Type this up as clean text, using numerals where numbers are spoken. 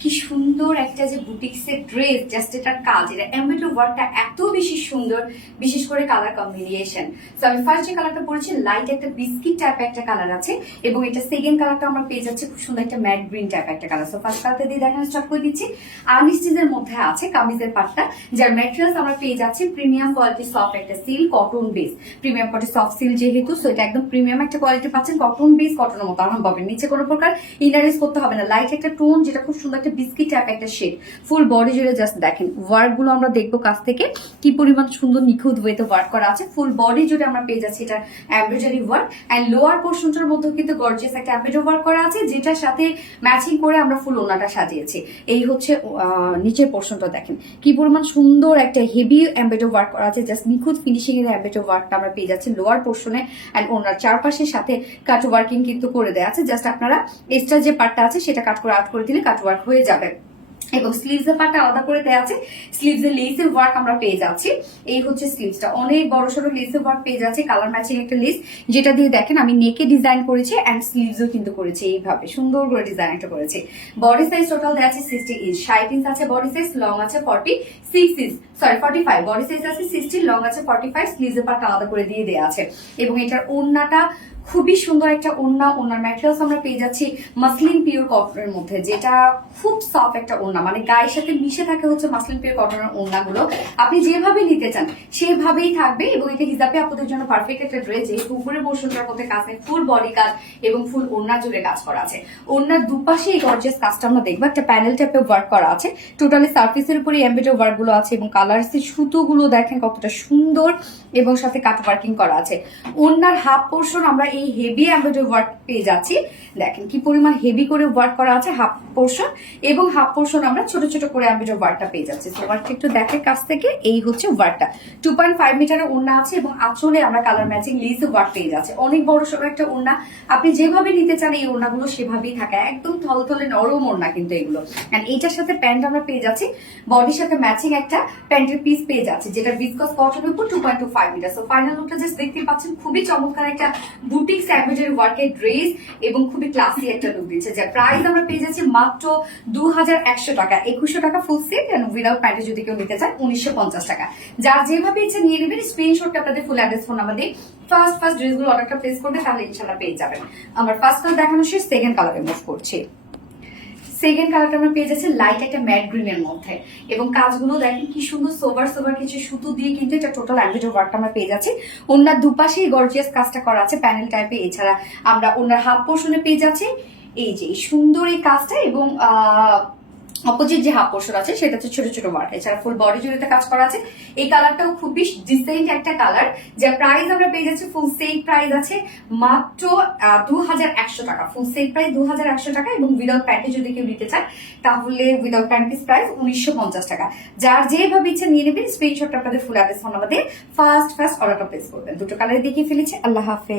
কি সুন্দর একটা যে বুটিক্সের ড্রেস, জাস্ট এটার কাজ, এটা এমব্রয়ডারি ওয়ার্কটা এত বেশি সুন্দর, বিশেষ করে কালার কম্বিনেশন। তো আমি ফার্স্ট যে কালারটা পরেছি লাইট একটা বিস্কিট টাইপের একটা কালার আছে, এবং এটা সেকেন্ড কালারটা আমরা পেয়ে যাচ্ছি খুব সুন্দর একটা ম্যাট গ্রিন টাইপ একটা কালার। তো ফার্স্ট কালারটা দিয়ে দেখানো স্টার্ট করে দিচ্ছি। আর্নিস্টিজের মধ্যে আছে কামিজের পাটটা, যার ম্যাটেরিয়ালস আমরা পেয়ে যাচ্ছি প্রিমিয়াম কোয়ালিটি সফট একটা silk cotton base, premium quality soft silk যেহেতু, সো এটা একদম প্রিমিয়াম একটা কোয়ালিটি পাচ্ছেন, কটন বেস, কটনের মতো আরাম পাবেন। নিচে কোনো প্রকার ইনারেস করতে হবে না, লাইট একটা টোন, যেটা খুব সুন্দর একটা বিস্কিট টাইপ একটা শেড। ফুল বডি জুড়ে জাস্ট দেখেন ওয়ার্ক গুলো আমরা দেখবো কাছ থেকে কি পরিমাণ সুন্দর নিখুঁত ওয়েতে ওয়ার্ক করা আছে। ফুল বডি জুড়ে আমরা পেয়ে যাচ্ছি এটা এমব্রয়ডারি ওয়ার্ক, এন্ড লোয়ার পোর্শনটার মধ্যে কিন্তু গর্জিয়াস একটা এমব্রয়ডারি ওয়ার্ক করা আছে, যেটার সাথে ম্যাচিং করে আমরা ফুল ওনাটা সাজিয়েছি। এই হচ্ছে নিচের পোর্শনটা দেখেন কি পরিমাণ সুন্দর একটা হেভি এমব্রয়ডারি ওয়ার্ক করা আছে, জাস্ট নিখুঁত ফিনিশিং এর এমব্রয়ডারি ওয়ার্কটা আমরা পেয়ে যাচ্ছি লোয়ার পোর্শনে, এন্ড ওনার চারপাশের সাথে কাট ওয়ার্কিং কিন্তু করে দেওয়া আছে। জাস্ট আপনারা এক্সট্রা যে পার্টটা আছে সেটা কাট করে আউট করে দিলে কাট ওয়ার্ক হয়ে যাবে। এবং স্লিভস এর পার্টটা আলাদা করে দেওয়া আছে, স্লিভস এর লেসের ওয়ার্ক আমরা পেয়ে যাচ্ছি। এই হচ্ছে স্লিভসটা, অনেক বড় সড়ো লেসের ওয়ার্ক পেয়ে যাচ্ছে, কালার ম্যাচিং একটা লেস, যেটা দিয়ে দেখেন আমি নেকে ডিজাইন করেছি এন্ড স্লিভসও কিন্তু করেছি, এইভাবে সুন্দর করে ডিজাইন একটা করেছি। বডি সাইজ টোটাল দেওয়া আছে 60 ইঞ্চ, 60 ইঞ্চ আছে বডি সাইজ, লং আছে 46 ইঞ্চ, সরি 45, বডি সাইজ আছে 60, লং আছে 45, স্লিভস এর পার্ট আলাদা করে দিয়ে দেওয়া আছে। এবং এটার ওড়নাটা খুবই সুন্দর একটা ওড়না, ওড়নার ম্যাটেরিয়ালস আমরা পেয়ে যাচ্ছি মাসলিন পিওর কটনের মধ্যে, যেটা খুব সফট একটা ওড়না, মানে গায়ের সাথে মিশে থাকে হচ্ছে মাসলিন পিওর কটনের ওড়নাগুলো। আপনি যেভাবে নিতে চান সেভাবেই থাকবে, এবং এটা হিজাবে আপুদের জন্য পারফেক্ট একটা ড্রেস, যেহেতু উপরে পোর্শনটার মধ্যে কাজ নেই, ফুল বডি কাজ এবং ফুল ওড়না জুড়ে কাজ করা আছে। ওড়নার দুপাশে এই গর্জিয়াস কাজটা আমরা দেখবো, একটা প্যানেল টাইপে ওয়ার্ক করা আছে, টোটালি সার্ফেসের উপরে এমব্রয়ডারি ওয়ার্ক গুলো আছে, এবং কালারসের সুতোগুলো দেখেন কতটা সুন্দর, এবং সাথে কাট ওয়ার্কিং করা আছে। ওড়নার হাফ পোর্শন আমরা এই হেভি এমব্রয়ডারি ওয়ার্ক পেয়ে যাচ্ছি, দেখেন কি পরিমাণ হেভি করে ওয়ার্ক করা আছে হাফ পোর্শন, এবং হাফ পোর্শন আমরা ছোট ছোট করে এমব্রয়ডারি ওয়ার্কটা পেয়ে যাচ্ছি। তো ওয়ার্কটা একটু দেখেন কাছ থেকে, এই হচ্ছে ওয়ার্কটা 2.5 মিটারের ওড়না আছে, এবং আঁচলে আমরা কালার ম্যাচিং লেস ওয়ার্ক পেয়ে যাচ্ছে। অনেক বড় সড়ো একটা ওড়না, আপনি যেভাবে নিতে চান এই ওড়নাগুলো সেভাবেই থাকে, একদম থলথলে নরম ওড়না কিন্তু এগুলো। এন্ড এইটার সাথে প্যান্ট আমরা পেয়ে যাচ্ছি, বডির সাথে ম্যাচিং একটা প্যান্টের পিস পেয়ে যাচ্ছে, যেটা ভিসকস কটনের উপর 2.25 মিটার। সো ফাইনাল লুকটা জাস্ট দেখতে পাচ্ছেন, খুবই চমৎকার একটা বুটিক্স এমব্রয়ডারি ওয়ার্কের ড্রেস, এবং খুবই ক্লাসি একটা লুক দিচ্ছে। যে প্রাইস আমরা পেয়ে যাচ্ছি মাত্র 2100 টাকা, 2100 টাকা ফুল সেট, এন্ড উইদাউট প্যান্টে যদি কেউ নিতে চান 1950 টাকা। যার যেভাবে ইচ্ছে নিয়ে নেবেন, স্ক্রিনশটটা আপনাদের ফুল অ্যাড্রেস ফোন নাম্বার দিয়ে ফার্স্ট ড্রেসগুলো অর্ডারটা প্লেস করবে, তাহলে ইনশাআল্লাহ পেয়ে যাবেন। আমার ফার্স্ট কালার দেখানো শেষ, সেকেন্ড কালারে মুভ করছি। সেকেন্ড কালারটা আমরা পেয়ে যাচ্ছি লাইট একটা ম্যাট গ্রিন এর মধ্যে, এবং কাজগুলো দেখেন কি সুন্দর সোভার সোভার কিছু সুতো দিয়ে কিন্তু এটা টোটাল এমব্রয়ডারি ওয়ার্কটা আমরা পেয়ে যাচ্ছি। ওনার দুপাশেই গর্জিয়াস কাজটা করা আছে প্যানেল টাইপে, এছাড়া আমরা ওনার হাফ পোর্শনে পেয়ে যাচ্ছি এই যে সুন্দর এই কাজটা, এবং অপোজিট যে হাফ পোর্শন আছে সেটা হচ্ছে ছোট ছোট ওয়ার্ক, এছাড়া ফুল বডি জুড়ে কাজ করা আছে। এই কালারটাও খুবই ডিসেন্ট একটা কালার, যার প্রাইস আমরা পেয়ে যাচ্ছি ফুল সেট প্রাইস আছে মাত্র 2100 টাকা, ফুল সেট প্রাইস 2100 টাকা, এবং উইদাউট প্যান্টে যদি কেউ নিতে চান তাহলে উইদাউট প্যান্ট পিস প্রাইস 1950 টাকা। যার যেভাবে ইচ্ছা নিয়ে নেবেন, স্ক্রিনশটটা আপনাদের ফুল অ্যাড্রেস ফোন নাম্বার দিয়ে ফার্স্ট অর্ডারটা প্লেস করবেন। দুটো কালারে দেখিয়ে ফেলেছি। আল্লাহ হাফেজ।